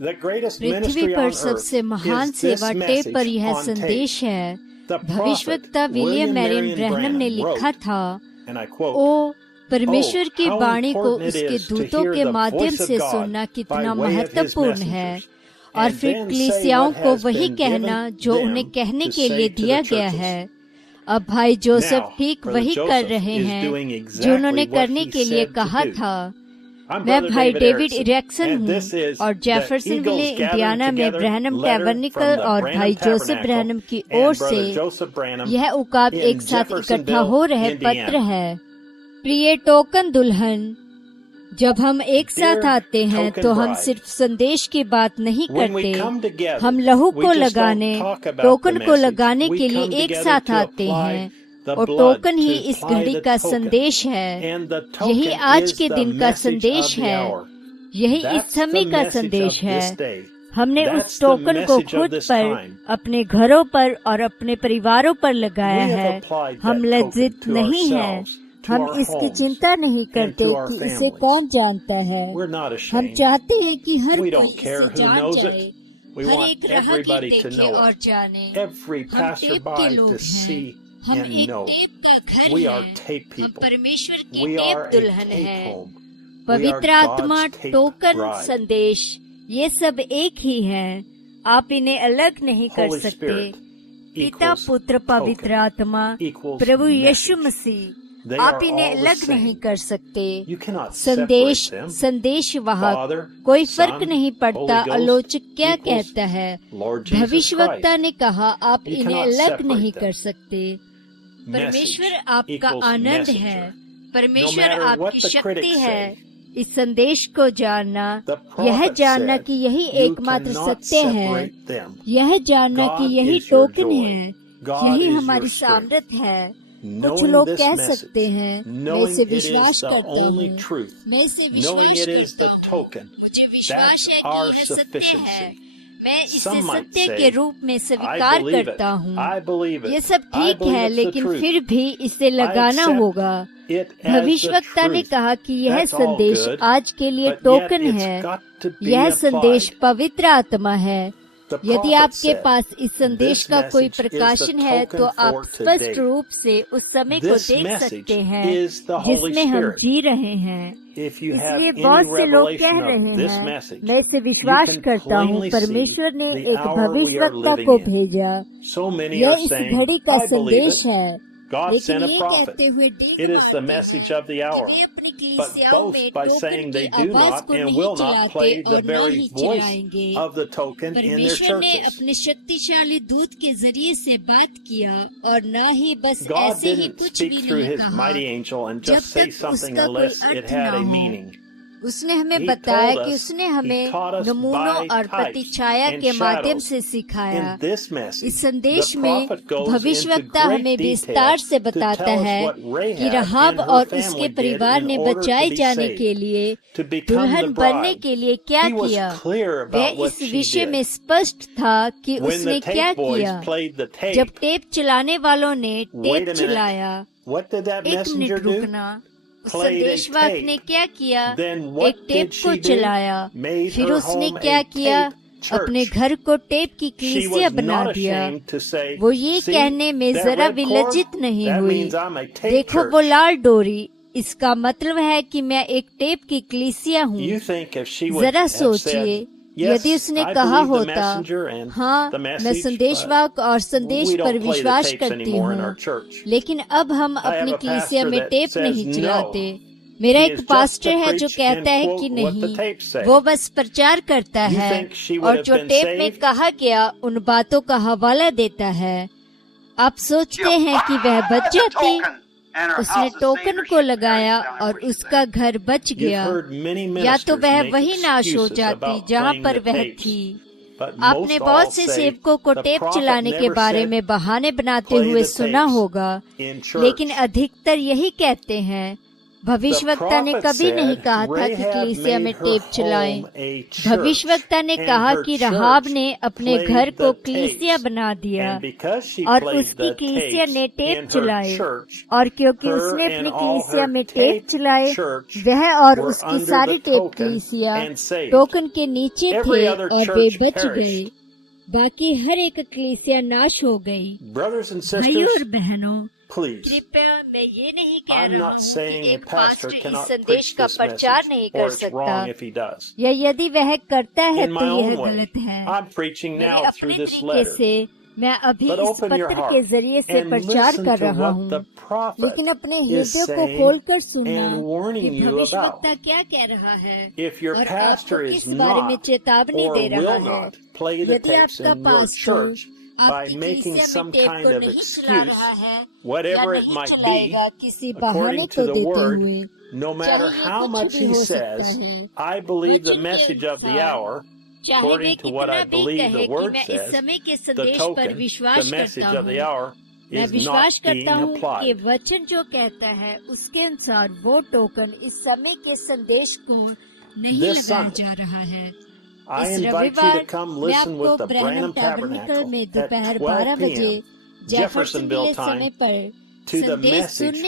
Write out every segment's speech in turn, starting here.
पृथ्वी पर सबसे महान सेवा टेप पर यह संदेश है। भविष्यवक्ता विलियम मैरियन ब्रैनम ने लिखा था, ओ परमेश्वर की वाणी को उसके दूतों के माध्यम से सुनना कितना महत्वपूर्ण है, और फिर कलीसियाओं को वही कहना जो उन्हें कहने के लिए दिया गया है। अब भाई जोसेफ ठीक वही कर रहे हैं जो उन्होंने करने के लिए कहा था। मैं भाई डेविड इरिक्सन हूँ और जेफरसनविले इंडियाना में ब्रैनम टैबरनेकल और भाई जोसेफ ब्रैनम की ओर से यह उकाब एक साथ इकट्ठा हो रहे पत्र है। प्रिय टोकन दुल्हन, जब हम एक साथ आते हैं तो हम सिर्फ संदेश की बात नहीं करते, हम लहू को लगाने, टोकन को लगाने के लिए एक साथ आते हैं, और टोकन ही इस घड़ी का संदेश है। यही आज के दिन का संदेश है, यही इस समय का संदेश है। हमने उस टोकन को खुद पर, अपने घरों पर और अपने परिवारों पर लगाया है। हम लज्जित नहीं हैं, हम इसकी चिंता नहीं करते कि इसे कौन जानता है। हम चाहते हैं कि हर कोई इसे जान जाए, हर एक राहगीर देखे और जाने। हम टेप के लोग हैं, हम एक टेप का घर है, हम परमेश्वर की टेप दुल्हन है। पवित्र आत्मा, टोकन, संदेश, ये सब एक ही हैं। आप इन्हें अलग नहीं कर सकते। पिता, पुत्र, पवित्र आत्मा, प्रभु यीशु मसीह, आप इन्हें अलग नहीं कर सकते। संदेश वाहक, कोई फर्क नहीं पड़ता आलोचक क्या कहता है। भविष्यवक्ता ने कहा, आप इन्हें अलग नहीं कर सकते। परमेश्वर आपका आनंद है, परमेश्वर आपकी शक्ति है। इस संदेश को जानना, यह जानना कि यही एकमात्र सत्य है, यह जानना कि यही टोकन है, यही हमारी सामर्थ्य है। कुछ लोग कह सकते हैं, मैं इसे विश्वास करता हूँ, मैं इसे विश्वास करता हूँ, मुझे विश्वास है कि यह सत्य है, मैं इसे सत्य के रूप में स्वीकार करता हूँ। ये सब ठीक है, लेकिन फिर भी इसे लगाना होगा। भविष्यवक्ता ने कहा कि यह संदेश आज के लिए टोकन है, यह संदेश पवित्र आत्मा है। यदि आपके पास इस संदेश का कोई प्रकाशन है तो आप स्पष्ट रूप से उस समय को देख सकते हैं जिसमें हम जी रहे हैं। इसलिए बहुत से लोग कह रहे हैं, मैं इसे विश्वास करता हूँ, परमेश्वर ने एक भविष्यवक्ता को भेजा, यह इस घड़ी का संदेश है। God sent a prophet. It is the message of the hour. But boast by saying they do not and will not play the very voice of the token in their churches. ने अपने शक्तिशाली दूत के जरिए से बात किया और न ही बस ऐसे ही कुछ भी नहीं कहा जब तक उसका कोई अर्थ न हो। उसने हमें बताया कि उसने हमें नमूनों और प्रतिछाया के माध्यम से सिखाया। इस संदेश में भविष्यवक्ता हमें विस्तार से बताता है कि राहाब और उसके परिवार ने बचाए जाने के लिए, दुल्हन बनने के लिए क्या किया। वह इस विषय में स्पष्ट था कि उसने क्या किया। जब टेप चलाने वालों ने टेप चलाया, एक मिनट रुकना, संदेशवाहक ने क्या किया, एक टेप को चलाया, फिर उसने क्या किया, अपने घर को टेप की कलीसिया बना दिया। वो ये कहने में जरा भी लज्जित नहीं हुई, देखो वो लाल डोरी, इसका मतलब है कि मैं एक टेप की कलीसिया हूँ। जरा सोचिए, यदि उसने कहा होता, हाँ मैं संदेशवाहक और संदेश पर विश्वास करती हूँ, लेकिन अब हम अपनी कलीसिया में टेप नहीं चलाते। मेरा एक पास्टर है जो कहता है कि नहीं, वो बस प्रचार करता है और जो टेप में कहा गया उन बातों का हवाला देता है। आप सोचते हैं कि वह बच जाती। उसने टोकन को लगाया और उसका घर बच गया, या तो वह वही नाश हो जाती जहाँ पर वह थी। आपने बहुत से सेवकों को टेप चलाने के बारे में बहाने बनाते हुए सुना होगा, लेकिन अधिकतर यही कहते हैं, भविष्यवक्ता ने कभी नहीं कहा था कि कलीसिया में टेप चलाएं। भविष्यवक्ता ने कहा कि रहाब ने अपने घर को कलीसिया बना दिया और उसकी कलीसिया ने टेप चलाए, और क्योंकि उसने अपनी कलीसिया में टेप चलाए, वह और उसकी सारी टेप कलीसिया टोकन के नीचे थे और वे बच गए। बाकी हर एक कलीसिया नाश हो गई। भाइयों और बहनों, कृपया मैं ये नहीं कह रहा हूँ कि एक पास्टर इस संदेश का प्रचार नहीं कर सकता, या यदि वह करता है तो यह गलत है। मेरे अपने तरीके से मैं अभी इस पत्र के जरिए से प्रचार कर रहा हूँ, लेकिन अपने हृदय को खोलकर सुनना कि भविष्यवक्ता क्या कह रहा है और आपको किस बारे में चेतावनी दे रहा है। यदि आपका pastor by making some kind of excuse, whatever it might be, according to the word, no matter how much he says, I believe the message of the hour, according to what I believe the word says, the token, the message of the hour, is not being applied. कि वचन जो कहता है उसके अनुसार वो token इस समय के संदेश को नहीं लगाया जा रहा है। I invite you to come listen with the Branham Tabernacle at 12 p.m. Jeffersonville time to the message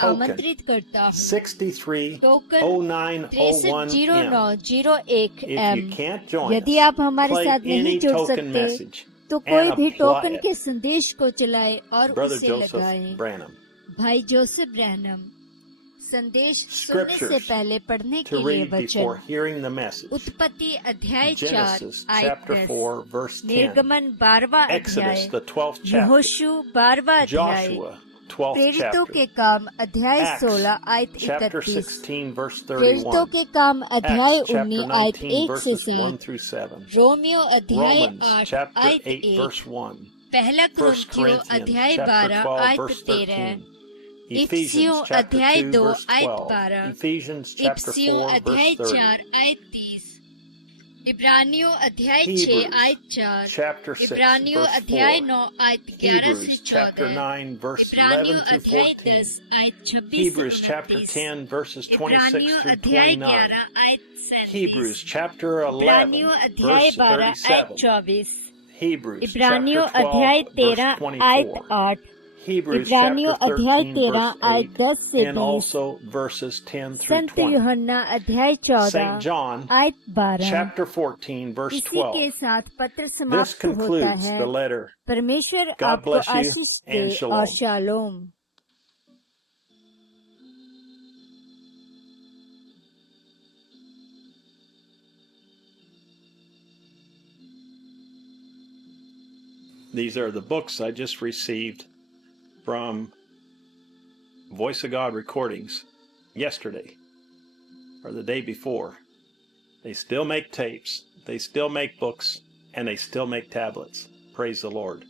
token 630901M. If you can't join यदि आप हमारे साथ नहीं जुड़ सकते तो कोई भी टोकन के संदेश को चलाए और उसे लगाए। भाई जोसेफ ब्रैनम संदेश सुनने से पहले पढ़ने के लिए वचन उत्पत्ति अध्याय 4 आयत 10, निर्गमन 12वां अध्याय, यहोशू 12वां अध्याय, प्रेरितों के काम अध्याय 16 आयत 31, प्रेरितों के काम अध्याय 19 आयत 1 से 7, रोमियो अध्याय 8 आयत 1, पहला कुरिन्थियों अध्याय 12 आयत 13, इफिसियों अध्याय 2 आयत 12, इफिसियों अध्याय 4 आयत 30, इब्रानियों अध्याय 6 आयत 4, इब्रानियों अध्याय 9 आयत 11 से 14, इब्रानियों अध्याय 10 आयत 26 से 29, इब्रानियों अध्याय 11 आयत 37, इब्रानियों अध्याय 12 आयत 24, इब्रानियों अध्याय 13 आयत 8, इब्रानियों अध्याय 13 आयत 10 से 20, संत यूहन्ना अध्याय 14 आयत 12। इसी के साथ पत्र समाप्त होता है। परमेश्वर आपको आशीष दे और shalom. These are the books I just received from Voice of God recordings yesterday or the day before. They still make tapes, they still make books, and they still make tablets. Praise the Lord.